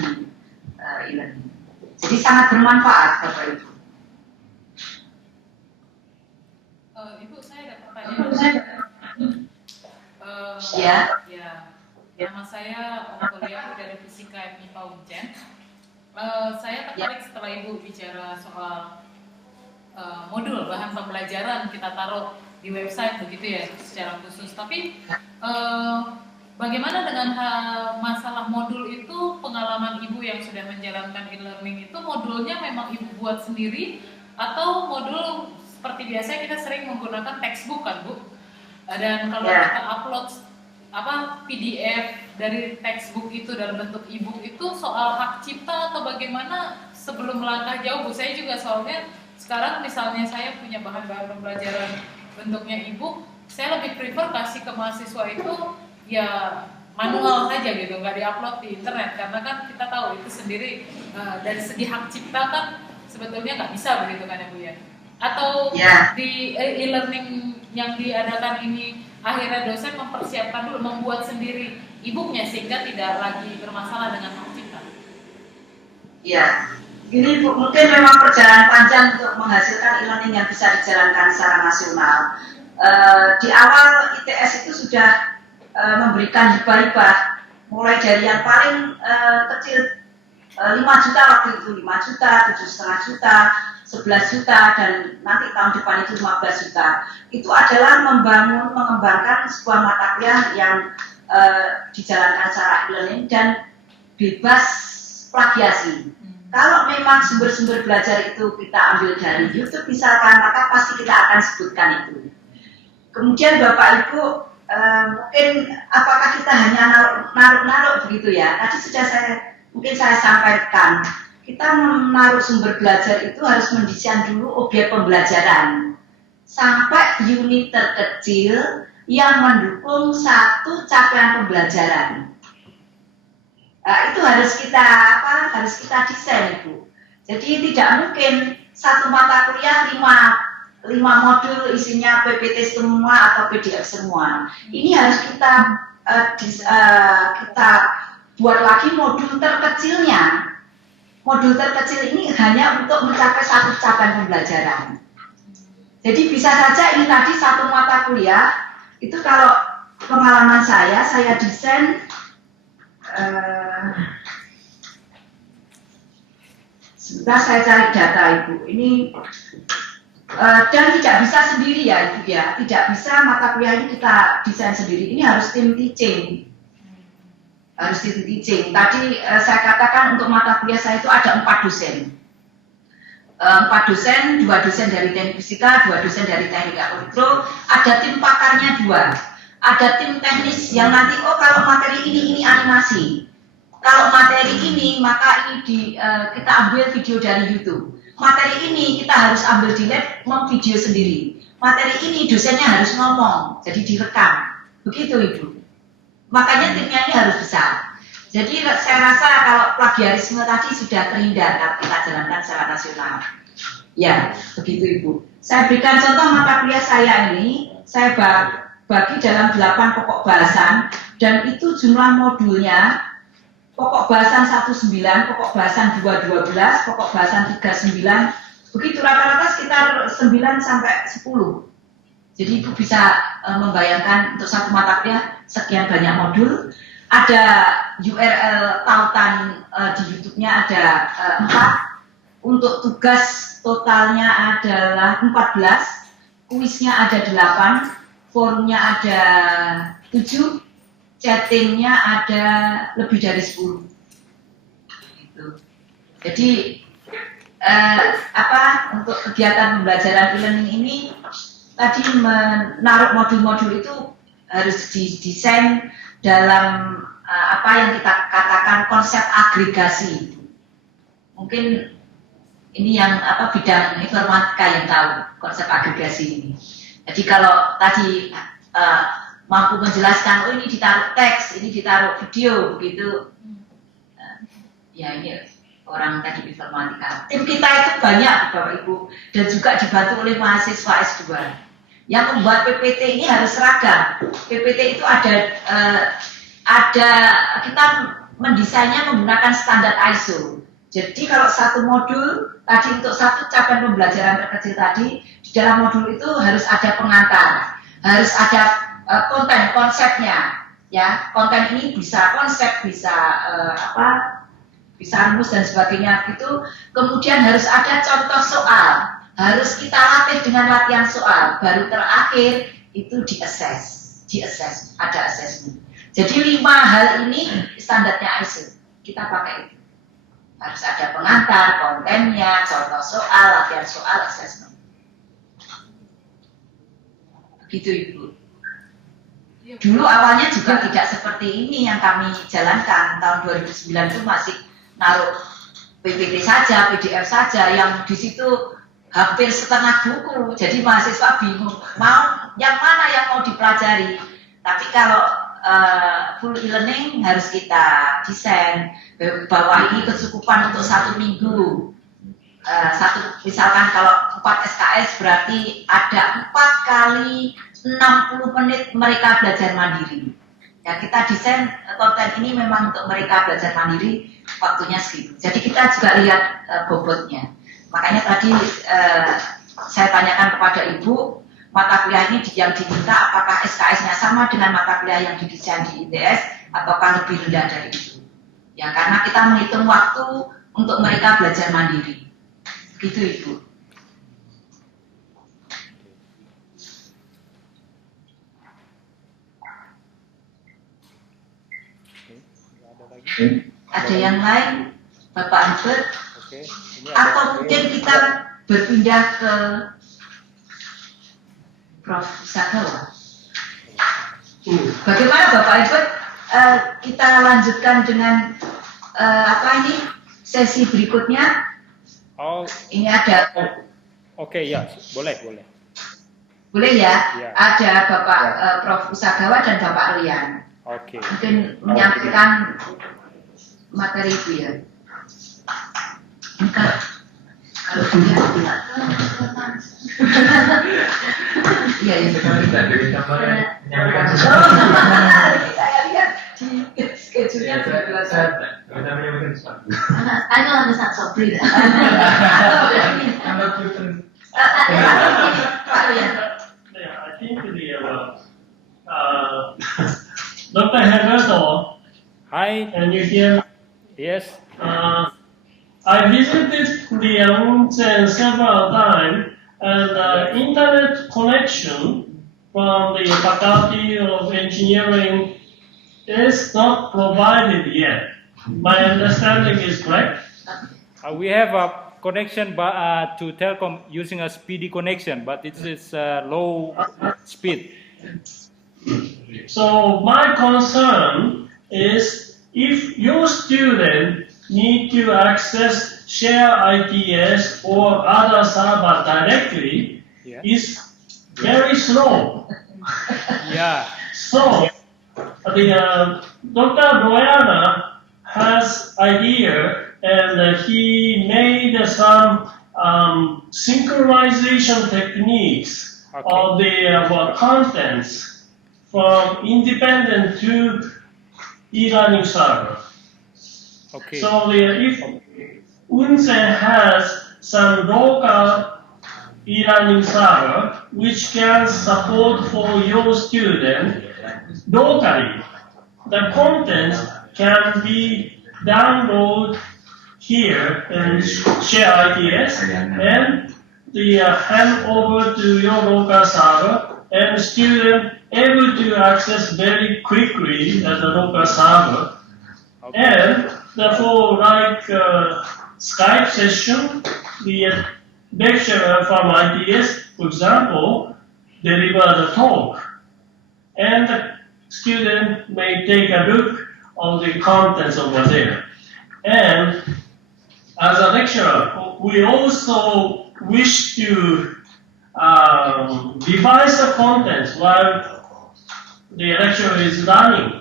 di e-learning. Jadi sangat bermanfaat Bapak Ibu. Ibu, saya ada pertanyaan. Ya. Nama saya Okolia dari Fisika MIPA Unjen. Saya tertarik setelah Ibu bicara soal modul bahan pembelajaran kita taruh di website begitu ya secara khusus. Tapi bagaimana dengan masalah modul itu, pengalaman Ibu yang sudah menjalankan e-learning itu modulnya memang Ibu buat sendiri atau modul seperti biasa kita sering menggunakan textbook kan Bu? Dan kalau kita upload PDF dari textbook itu dalam bentuk e-book itu soal hak cipta atau bagaimana sebelum melangkah jauh Bu? Saya juga soalnya sekarang misalnya saya punya bahan-bahan pembelajaran bentuknya e-book, saya lebih prefer kasih ke mahasiswa itu ya manual saja gitu, nggak diupload di internet karena kan kita tahu itu sendiri dari segi hak cipta kan sebetulnya nggak bisa begitu kan ya Bu ya? Atau di e-learning yang diadakan ini akhirnya dosen mempersiapkan dulu, membuat sendiri e-booknya sehingga tidak lagi bermasalah dengan hak cipta. Ya, ini Bu, mungkin memang perjalanan panjang untuk menghasilkan e-learning yang bisa dijalankan secara nasional. Di awal ITS itu sudah memberikan hibah-hibah, mulai dari yang paling kecil 5 juta waktu itu, 5 juta, 7,5 juta, 11 juta, dan nanti tahun depan itu 15 juta. Itu adalah mengembangkan sebuah mata kuliah yang dijalankan secara e-learning dan bebas plagiasi. Kalau memang sumber-sumber belajar itu kita ambil dari YouTube misalkan, maka pasti kita akan sebutkan itu. Kemudian Bapak Ibu, mungkin apakah kita hanya naruh-naruh begitu ya? Tadi sudah saya sampaikan, kita menaruh sumber belajar itu harus mendesain dulu objek pembelajaran sampai unit terkecil yang mendukung satu capaian pembelajaran. Nah, itu harus kita desain Ibu. Jadi tidak mungkin satu mata kuliah 5 modul isinya PPT semua atau PDF semua. Ini harus kita buat lagi modul terkecilnya. Modul terkecil ini hanya untuk mencapai satu capaian pembelajaran. Jadi bisa saja ini tadi satu mata kuliah, itu kalau pengalaman saya desain sebentar saya cari data Ibu. Ini dan tidak bisa sendiri ya Ibu ya, tidak bisa mata kuliah ini kita desain sendiri. Ini harus tim teaching. Tadi saya katakan untuk mata kuliah saya itu ada 4 dosen. 4 dosen, 2 dosen dari teknik fisika, 2 dosen dari teknik elektro, ada tim pakarnya 2. Ada tim teknis yang nanti kalau materi ini animasi. Kalau materi ini maka ini kita ambil video dari YouTube. Materi ini kita harus ambil di lab, memvideo sendiri. Materi ini dosennya harus ngomong, jadi direkam. Begitu Ibu. Makanya timnya ini harus besar. Jadi saya rasa kalau plagiarisme tadi sudah terhindar kalau kita jalankan secara nasional. Ya, begitu Ibu. Saya berikan contoh mata kuliah saya ini, saya bagi dalam 8 pokok bahasan, dan itu jumlah modulnya pokok bahasan 19, pokok bahasan 212, pokok bahasan 39, begitu rata-rata sekitar 9 sampai 10. Jadi Ibu bisa membayangkan untuk satu mata kuliah sekian banyak modul. Ada URL tautan di YouTube-nya ada 4. Untuk tugas totalnya adalah 14. Kuisnya ada 8. Forumnya ada 7. Chattingnya ada lebih dari 10. Gitu. Jadi untuk kegiatan pembelajaran e-learning ini tadi menaruh modul-modul itu harus didesain dalam apa yang kita katakan konsep agregasi. Mungkin ini yang bidang informatika yang tahu konsep agregasi ini. Jadi kalau tadi mampu menjelaskan, ini ditaruh teks, ini ditaruh video, begitu. Ya ini orang tadi informatika. Tim kita itu banyak Bapak Ibu dan juga dibantu oleh mahasiswa S2. Yang membuat PPT ini harus seragam. PPT itu ada kita mendesainnya menggunakan standar ISO. Jadi kalau satu modul tadi untuk satu capaian pembelajaran terkecil tadi, di dalam modul itu harus ada pengantar, harus ada konten konsepnya, ya. Konten ini bisa konsep, bisa bisa rumus dan sebagainya itu. Kemudian harus ada contoh soal, harus kita latih dengan latihan soal. Baru terakhir itu di-assess, ada assessment. Jadi 5 hal ini standarnya ISO, kita pakai itu. Harus ada pengantar, kontennya, contoh soal, latihan soal, assessment. Begitu Ibu. Dulu awalnya juga tidak seperti ini yang kami jalankan. Tahun 2009 itu masih naruh PPT saja, PDF saja, yang di situ hampir setengah buku. Jadi mahasiswa bingung, mau yang mana yang mau dipelajari. Tapi kalau full e-learning harus kita desain bahwa ini kecukupan untuk 1 minggu. Misalkan kalau 4 SKS berarti ada 4 kali 60 menit mereka belajar mandiri. Ya, kita desain konten ini memang untuk mereka belajar mandiri, waktunya segitu. Jadi kita juga lihat bobotnya. Makanya tadi saya tanyakan kepada Ibu, mata kuliah ini yang diminta apakah SKS-nya sama dengan mata kuliah yang didesain di ITS ataukah lebih rendah dari itu. Ya, karena kita menghitung waktu untuk mereka belajar mandiri. Gitu Ibu. Ada yang lain, Bapak Albert? Atau mungkin kita berpindah ke Prof. Sagawa. Bagaimana Bapak Albert? Kita lanjutkan dengan sesi berikutnya. Oh, ini ada. Oke, ya, boleh. Boleh ya? Ya. Ada Bapak Prof. Usagawa dan Bapak Rian. Oke. Mungkin menyampaikan materi itu ya. Kalau punya tidak. Iya, iya. Saya lihat di schedule-nya I don't understand, so please. I think Dr. Heberto, Hi. can you hear? Yes. I visited the Onsen several times, and internet connection from the Faculty of Engineering is not provided yet. My understanding is correct? We have a connection to Telkom using a speedy connection, but it is low speed. So my concern is if your student need to access share ITS or other server directly, Yeah. is very slow. Yeah. So the Dr. Royana has idea, and he made some synchronization techniques of the contents from independent to e-learning server. Okay. So if Unsen has some local e-learning server which can support for your student locally, the content can be downloaded here and share ITS and the hand over to your local server, and student able to access very quickly at the local server. Okay. And therefore, like Skype session, the lecturer from ITS, for example, deliver the talk, and the student may take a look on the contents over there. And as a lecturer, we also wish to revise the contents while the lecturer is learning.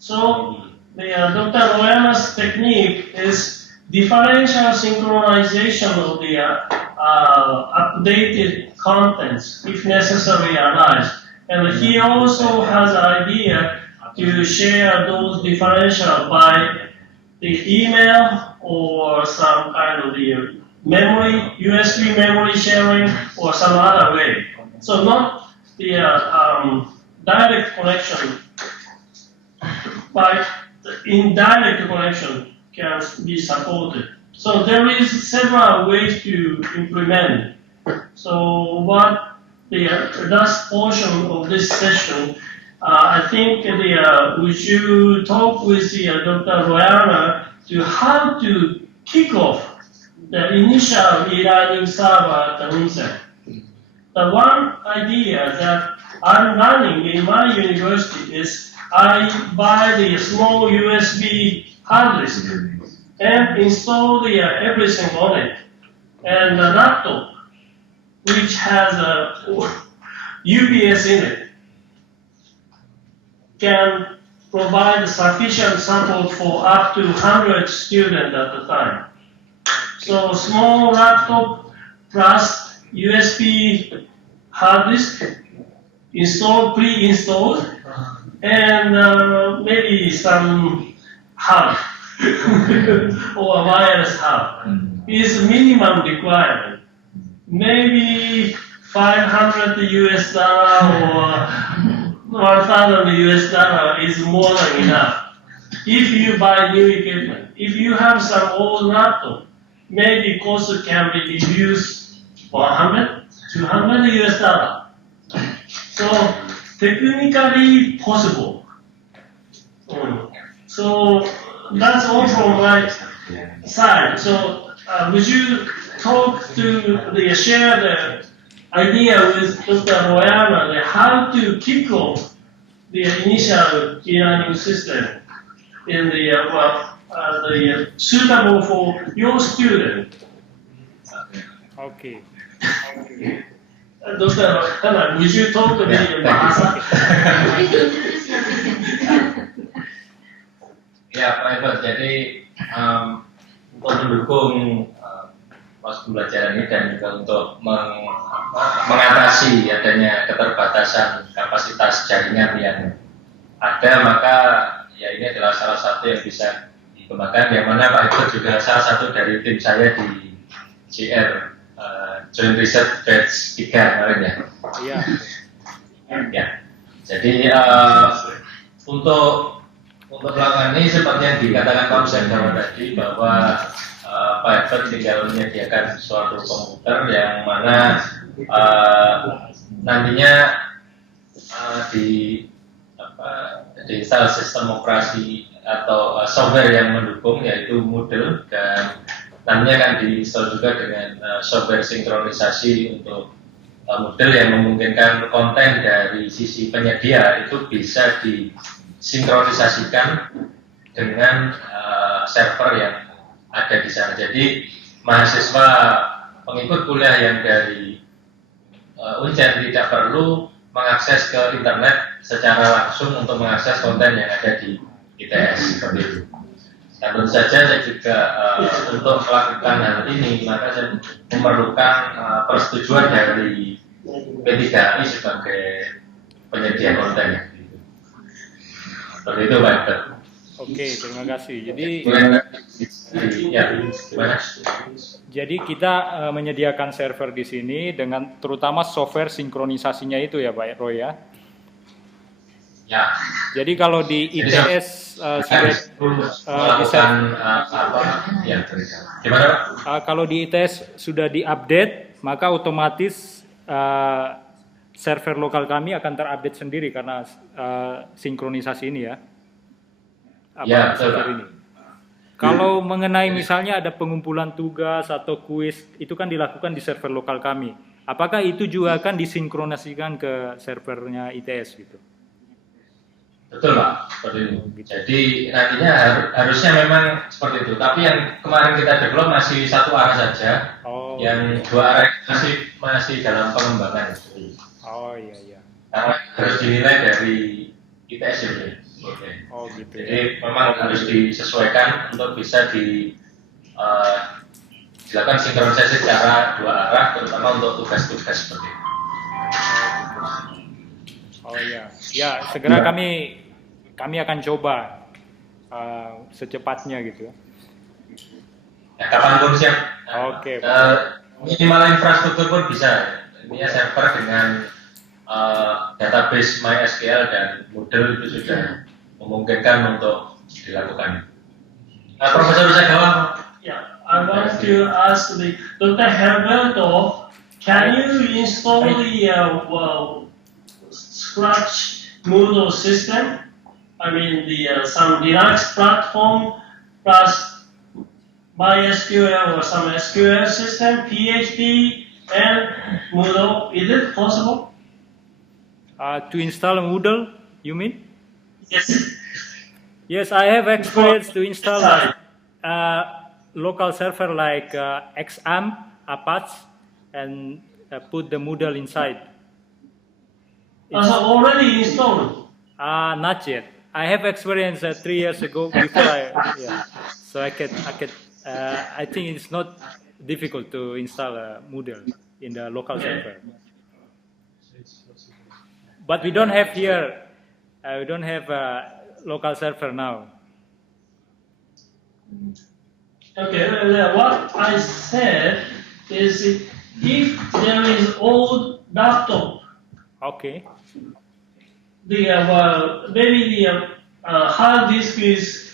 So the Dr. Royana's technique is differential synchronization of the updated contents if necessary arise. And he also has an idea to share those differential by the email or some kind of the memory, USB memory sharing or some other way. So not the direct connection, but the indirect connection can be supported. So there is several ways to implement. So what the last portion of this session, I think would you talk with Dr. Royana to how to kick off the initial e-learning server at the UNCEN. The one idea that I'm running in my university is I buy the small USB hard disk and install everything on it. And the laptop, which has a UPS in it, can provide sufficient support for up to 100 students at a time. So small laptop plus USB hard disk pre-installed, and maybe some hub or a wireless hub is minimum requirement. Maybe 500 US dollar or 1,000 US dollar is more than enough. If you buy new equipment, if you have some old laptop, maybe cost can be reduced 100, 200 US dollar. So technically possible. So that's all from my side. So would you share the idea with Dr. Royana how to kick off the initial e-learning system in the suitable for your student? Okay. Dr. Royana, would you talk to me bahasa? Ya, Pak Ebert. Jadi untuk mendukung proses pembelajaran ini dan juga untuk mengatasi adanya keterbatasan kapasitas jaringan yang ada, maka ya ini adalah salah satu yang bisa dikembangkan. Yang mana Pak Ebert juga salah satu dari tim saya di JR Joint Research Batch 3 kemarin ya. Iya. Ya. Jadi untuk melakukan ini seperti yang dikatakan Pak Musajawa tadi bahwa Pak Ebert tinggal menyediakan suatu komputer yang mana nantinya diinstal sistem operasi atau software yang mendukung yaitu Moodle, dan nantinya akan diinstal juga dengan software sinkronisasi untuk Moodle yang memungkinkan konten dari sisi penyedia itu bisa disinkronisasikan dengan server yang ada di sana. Jadi mahasiswa pengikut kuliah yang dari UNCEN tidak perlu mengakses ke internet secara langsung untuk mengakses konten yang ada di ITS seperti itu. Dan tentu saja saya juga untuk melakukan hal ini maka saya memerlukan persetujuan dari P3I sebagai penyedia konten. Seperti itu Pak Ebert. Oke, terima kasih. Jadi kita menyediakan server di sini dengan terutama software sinkronisasinya itu ya Pak Roy ya. Ya. Jadi kalau di ITS kalau di ITS sudah diupdate, maka otomatis server lokal kami akan terupdate sendiri karena sinkronisasi ini ya. Server ini. Kalau mengenai misalnya ada pengumpulan tugas atau kuis, itu kan dilakukan di server lokal kami. Apakah itu juga akan disinkronasikan ke servernya ITS gitu? Betul Pak, seperti itu. Jadi nantinya harusnya memang seperti itu. Tapi yang kemarin kita develop masih satu arah saja. Yang dua arah masih dalam pengembangan. Oh iya. Karena harus dinilai dari ITS ya. Gitu. Jadi memang harus disesuaikan untuk bisa dilakukan sinkronisasi secara dua arah, terutama untuk tugas-tugas seperti itu. Oh iya, ya segera kami akan coba secepatnya gitu. Ya, kapanpun siap. Oke. Minimal infrastruktur pun bisa. Ini server dengan database MySQL dan Moodle itu sudah memungkinkan untuk dilakukan. Profesor Wisagawa. Yeah, I want to ask Dr. Herberto, can you install the Scratch Moodle system? I mean, some Linux platform plus MySQL or some SQL system, PHP and Moodle. Is it possible? To install Moodle, you mean? Yes. Yes, I have experience to install local server like XAMPP, Apache, and put the Moodle inside. So already installed? Not yet. I have experience 3 years ago before so I think it's not difficult to install Moodle in the local server. But we don't have here. We don't have local server now. Okay, what I said is if there is old laptop, Okay. maybe the hard disk is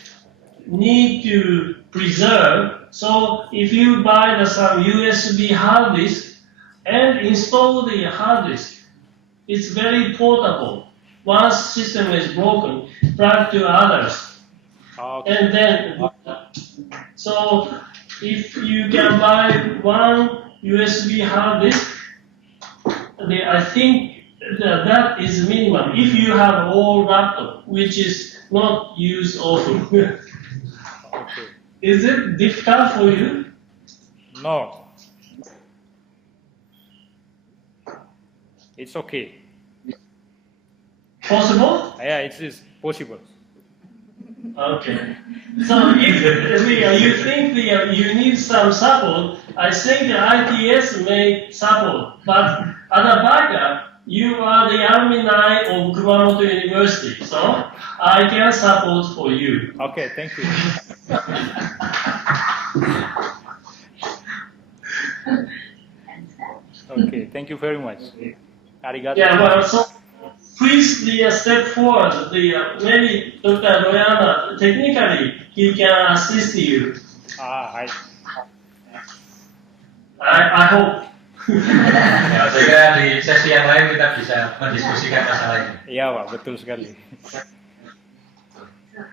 need to preserve. So if you buy some USB hard disk and install the hard disk, it's very portable. Once system is broken, plug to others. Okay. And then, so if you can buy one USB hard disk, I think that is minimum. If you have an old laptop, which is not used often, Okay. is it difficult for you? No. It's okay. Possible? Yeah, it is possible. Okay. So if you think you need some support, I think the ITS may support. But as a backup, you are the alumni of Kumamoto University, so I can support for you. Okay, thank you. Okay, thank you very much. Arigato. Yeah, well, so please step forward. Maybe Dr. Royama, technically, he can assist you. I hope. Ya, saya kira di sesi yang lain kita bisa mendiskusikan masalah ini. Iya, Pak, betul sekali. So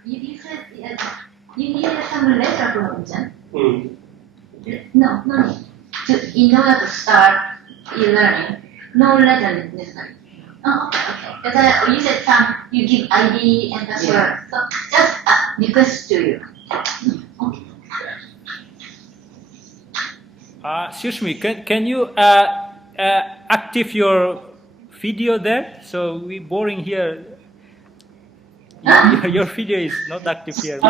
you said you needed some letter from them. No, no need. In order to start e-learning, no letter is necessary. Oh, okay. But, you said you give ID and password. So just a request to you. Okay. Excuse me, can you active your video there? So we boring here. Your video is not active here.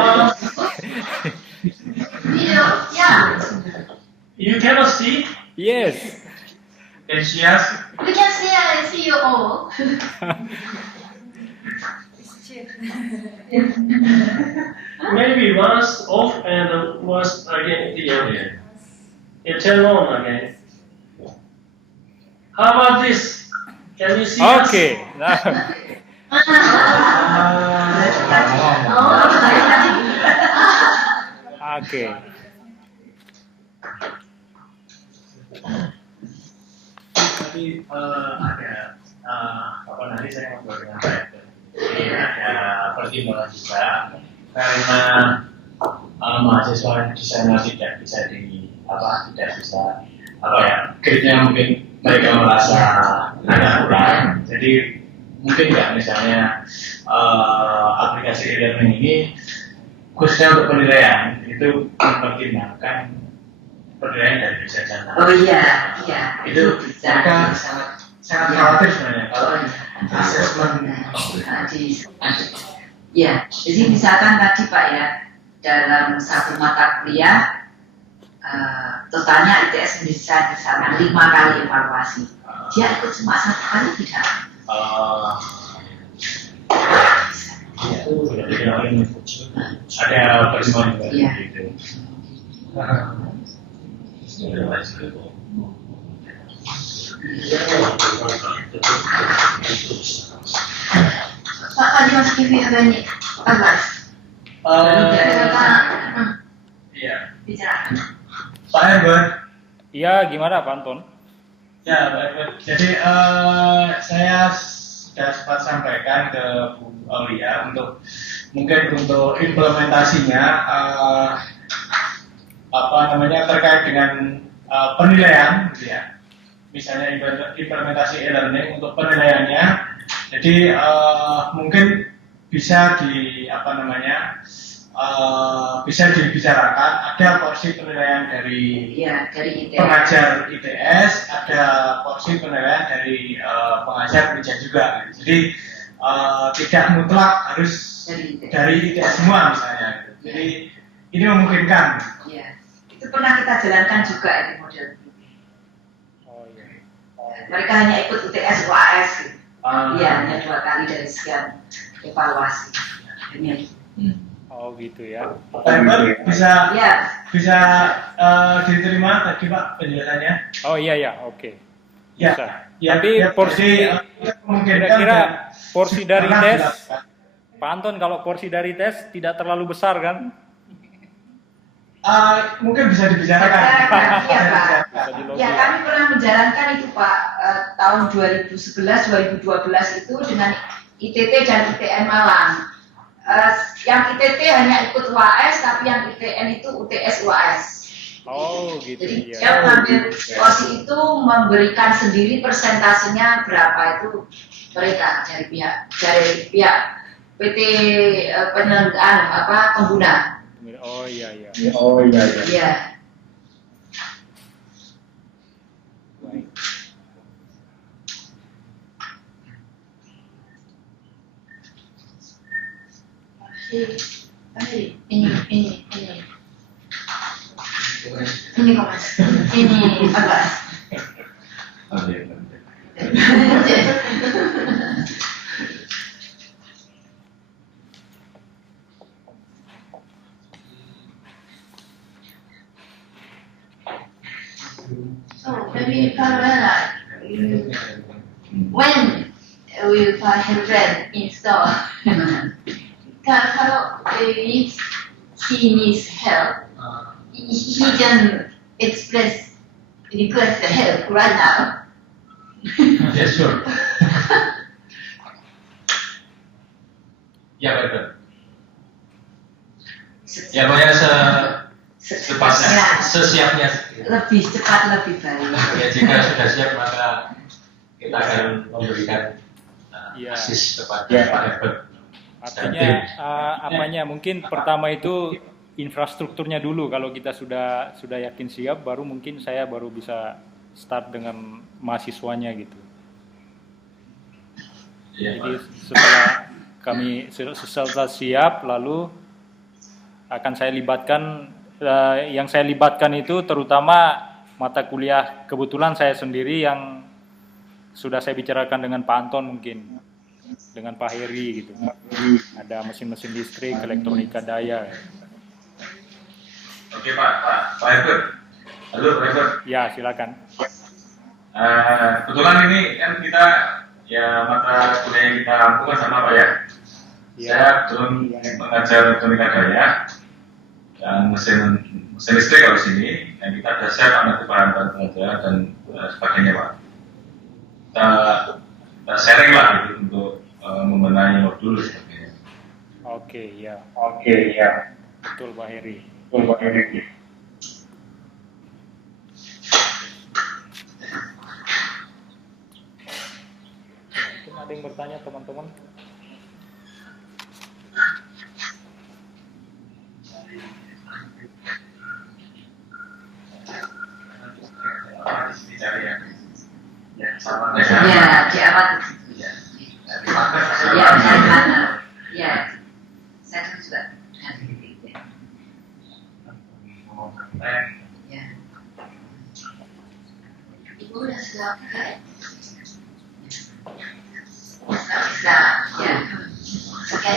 Video, yeah. You cannot see? Yes. Can she ask? We can see you all. Maybe once off and once again the other. It turn on again. How about this? Can you see us? Okay. Now, okay. Tadi ada apa nanti saya ngobrol dengan Pak Eko. Ini ada pertimbangan juga karena mahasiswa di sana tidak bisa grade-nya mungkin mereka merasa agak kurang. Jadi mungkin nggak misalnya aplikasi e-learning ini khususnya untuk penilaian itu mempertimbangkan penilaian dari bisa sana. Oh iya, iya. Itu bisa. mereka sangat khawatir sebenarnya kalau asesmen. Ya, jadi misalkan tadi Pak ya, dalam satu mata kuliah totalnya ITS bisa di sana 5 kali evaluasi. Dia ikut cuma 1 kali tidak. itu ada pertemuan juga Iya. gitu. Pak Dimas, if you have any advice, Iya. bicara. Pak Herbert. Iya, gimana Pak Anton? Ya, baik. Jadi saya sudah sempat sampaikan ke Bu Aulia untuk mungkin untuk implementasinya terkait dengan penilaian, gitu ya. Misalnya implementasi e-learning untuk penilaiannya. Jadi mungkin bisa bisa dibicarakan ada porsi penilaian dari dari ITS. pengajar ITS, ada porsi penilaian dari pengajar pengajar juga. Jadi tidak mutlak harus dari ITS semua misalnya. Jadi ini memungkinkan. Iya. Itu pernah kita jalankan juga ini model. Oh iya. Mereka hanya ikut ITS UAS. Gitu. Iya, hanya 2 kali dari sekian evaluasi. Ini. Oh gitu ya. Pak Herbert bisa Ya, diterima tadi Pak penjelasannya? Oh iya, oke. Ya. Bisa. Ya, Tapi ya, porsi memungkinkan kira-kira dan porsi dari pernah tes, dilakukan. Pak Anton, kalau porsi dari tes tidak terlalu besar kan? Mungkin bisa dibicarakan. iya Pak. Bisa dilobi. Ya, kami pernah menjalankan itu Pak tahun 2011-2012 itu dengan ITT dan ITN Malang. Yang ITT hanya ikut UAS, tapi yang ITN itu UTS UAS. Oh gitu Jadi ya. dia mengambil porsi itu memberikan sendiri persentasenya berapa itu mereka dari pihak PT penyelenggara pengguna. Oh iya. Iya. Baik. Ini Mas, ini advice. So maybe Parallel, when will Pak Herbert install? Kalau if he needs help, he can request the help right now. Yes, sure. Ya, betul. Ya, pokoknya sepasnya, sesiapnya. Lebih cepat lebih baik. Ya, jika sudah siap maka kita akan memberikan Iya. asis kepada Pak Herbert. Artinya mungkin pertama itu infrastrukturnya dulu. Kalau kita sudah yakin siap, baru mungkin saya baru bisa start dengan mahasiswanya gitu. Ya, Jadi setelah siap, lalu akan saya libatkan. Yang saya libatkan itu terutama mata kuliah, kebetulan saya sendiri yang sudah saya bicarakan dengan Pak Anton mungkin, dengan Pak Heri gitu. Ada mesin-mesin listrik, elektronika daya. Oke Pak Herbert. Halo Pak Herbert. Ya silakan. Kebetulan ini kan kita mata kuliah yang kita lakukan sama Pak ya. Saya belum mengajar elektronika daya dan mesin listrik kalau sini, yang kita ada share anak bahan pelajaran dan sebagainya Pak. Kita sharing lah gitu untuk membenahi modul sebagainya. Oke ya. Betul Pak Heri. Mungkin ada yang bertanya teman-teman? Ya, di awal. Ya, dari mana? Ya, saya juga dari itu. Ya. Ibu udah siap kan? Bisa, ya. Oke.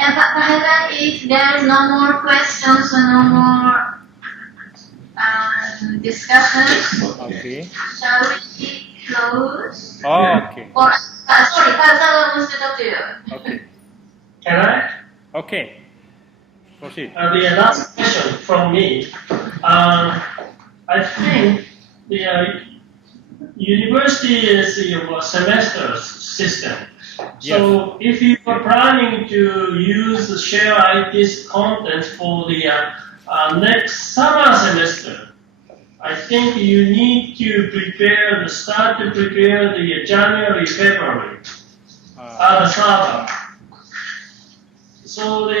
And Pak Hera, if there is no more questions or no more discussions, Okay. shall we close? Oh, okay. Or, sorry, Pak Zal wants to talk to you. Okay. Can I? Okay. Proceed. The last question from me. I think the university is a semester system. So if you are planning to use the share IT's content for the next summer semester, I think you need to start to prepare the January, February the server. So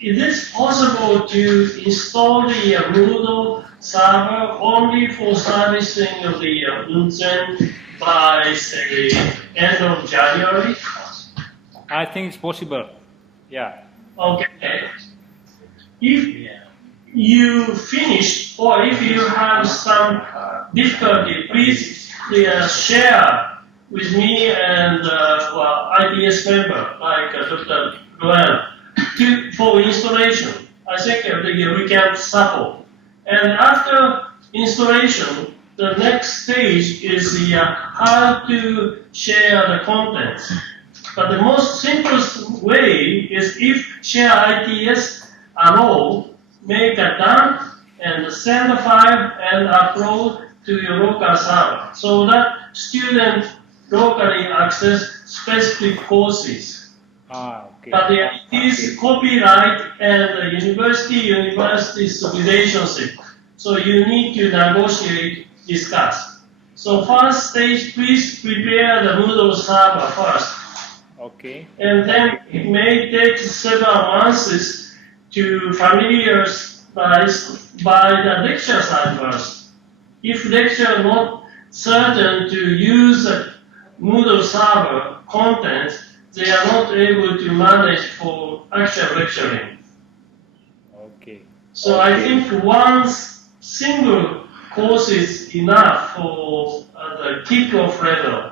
is it possible to install the Moodle server only for servicing of the Unzen by, say, end of January? I think it's possible. Yeah. Okay. If you finish or if you have some difficulty, please share with me and ITS member like Dr. Glenn for installation. I think we can support. And after installation, the next stage is how to share the content. But the most simplest way is if share ITS allow, make a dump and send a file and upload to your local server so that students locally access specific courses. Okay. But it is copyright and university relationship. So you need to negotiate, discuss. So first stage, please prepare the Moodle server first. Okay. And then it may take several months to familiarize by the lecture side first. If lecture not certain to use the Moodle server content, they are not able to manage for actual lecturing. Okay. So I think one single course is enough for the kickoff level.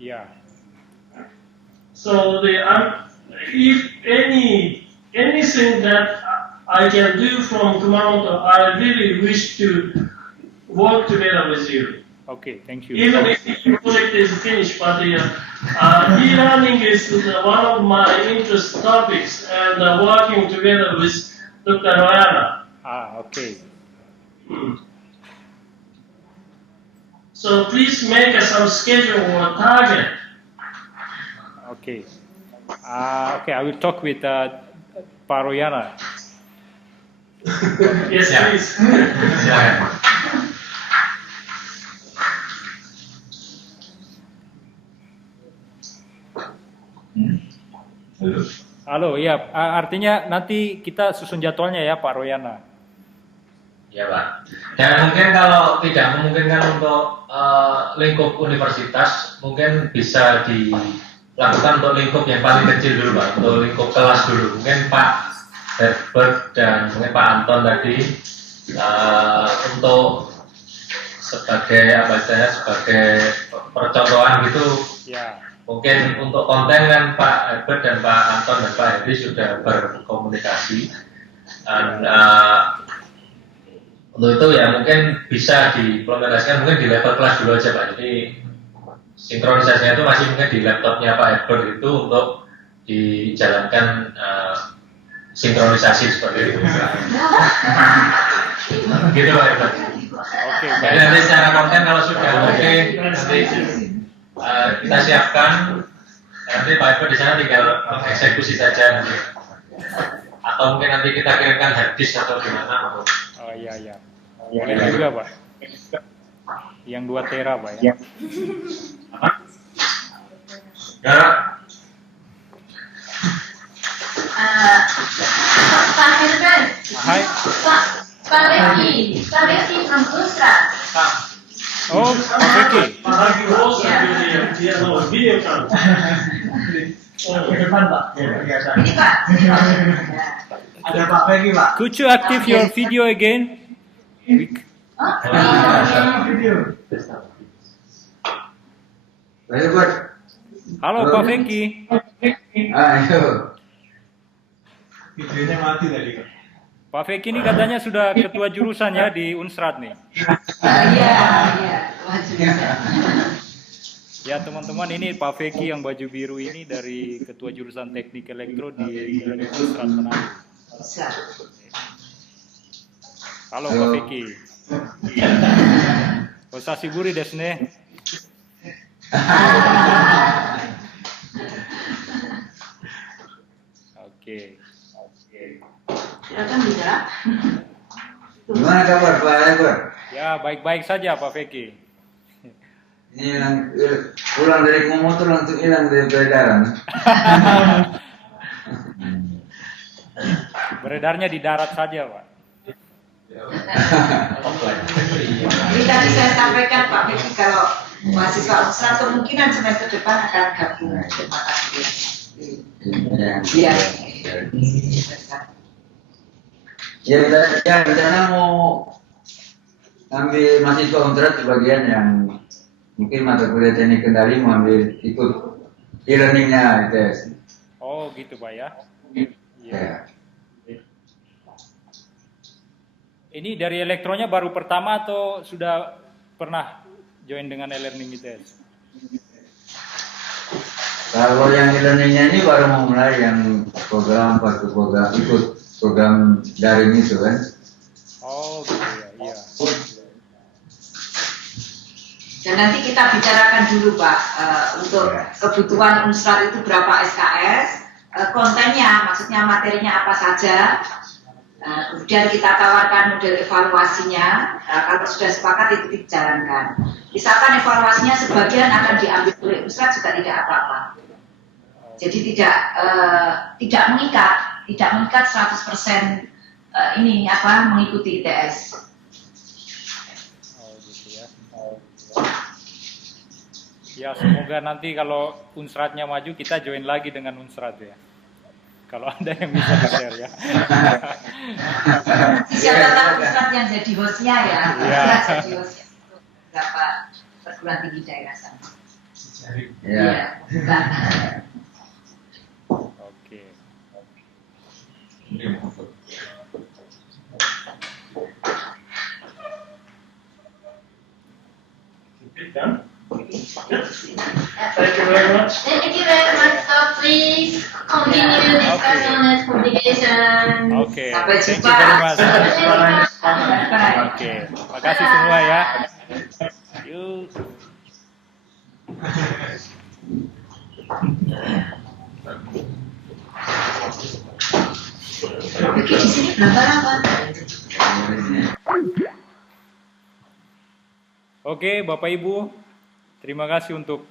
Yeah. So if anything that I can do from Kumamoto, I really wish to work together with you. Okay. Thank you. Even if the project is finished, but e-learning is one of my interest topics, and working together with Dr. Royana. Okay. So please make some schedule or target. Okay. Okay. I will talk with Paroyana. Yes, Yeah. please. Silakan. Halo, ya. Artinya nanti kita susun jadwalnya ya, Pak Royana. Ya Pak. Dan mungkin kalau tidak memungkinkan untuk lingkup universitas, mungkin bisa dilakukan untuk lingkup yang paling kecil dulu Pak, untuk lingkup kelas dulu. Mungkin Pak Herbert dan mungkin Pak Anton tadi untuk sebagai sebagai percontohan gitu. Ya. Mungkin untuk konten kan Pak Herbert dan Pak Anton dan Pak Hedi sudah berkomunikasi. Dan untuk itu ya mungkin bisa diimplementasikan mungkin di level kelas dulu aja Pak. Jadi sinkronisasinya itu masih mungkin di laptopnya Pak Herbert itu untuk dijalankan sinkronisasi seperti itu. Gitu Pak Herbert. Oke. Jadi nanti secara konten kalau sudah oke nanti kita siapkan. Nanti Pak Herbert di sana tinggal mengeksekusi saja nanti. Atau mungkin nanti kita kirimkan harddisk atau gimana? Oh iya. Boleh juga Pak. Yang 2 tera Pak ya. Ya. Pak Herbert. Hai. Pak Becky from Usra. Oh, Becky. Lagi host dia mau video kan. Ke depan Pak. Biasa. Ini Pak. Ada Pak Peggy Pak. Could you active your video again? Video. Very good. Halo Pak Feki. Ayo. Videonya mati tadi kok. Pak Feki ini katanya sudah ketua jurusan ya di Unsrat nih. Iya, wajib bisa. Ya teman-teman, ini Pak Feki yang baju biru ini dari ketua jurusan teknik elektro di Unsrat Manado. Bisa. Halo Pak Feki. Osashiburi desu ne. Oke. Silakan bicara. Gimana kabar Pak Edward? Ya baik-baik saja Pak Feki. Ini pulang dari Kumoto langsung hilang dari peredaran. Beredarnya di darat saja Pak. Jadi tadi saya sampaikan Pak Feki kalau mahasiswa Unsrat kemungkinan semester depan akan gabung. Terima kasih. Iya. Ya rencana mau ambil mahasiswa Unsrat sebagian yang mungkin mata kuliah teknik kendali mau ambil ikut e-learningnya ITS. Oh gitu Pak ya. Ya. Ini dari elektronya baru pertama atau sudah pernah join dengan e-learning ITS? Kalau yang e-learningnya ini baru mau mulai yang program ikut program daring itu kan. Oh gitu ya, iya. Dan nanti kita bicarakan dulu Pak, untuk kebutuhan Unsrat itu berapa SKS, kontennya, maksudnya materinya apa saja. Kemudian kita tawarkan model evaluasinya, kalau sudah sepakat itu dijalankan. Misalkan evaluasinya sebagian akan diambil oleh Unsrat juga tidak apa-apa. Jadi tidak mengikat 100% ini mengikuti ITS. Oh gitu ya. Ya semoga nanti kalau Unsratnya maju kita join lagi dengan Unsrat ya. Kalau ada yang bisa share ya. Siapa tahu Unsrat yang jadi hostnya ya. Iya. Jadi hostnya untuk beberapa perguruan tinggi daerah sana. Ya. Bukan. Oke. Done? Thank you very much. Thank you very much. So please continue discussion and publication. Oke. Sampai Thank jumpa. you very much. Bye-bye. Oke. Makasih semua ya. Yuk. Oke, di sini berapa lama? Oke, Bapak Ibu, terima kasih untuk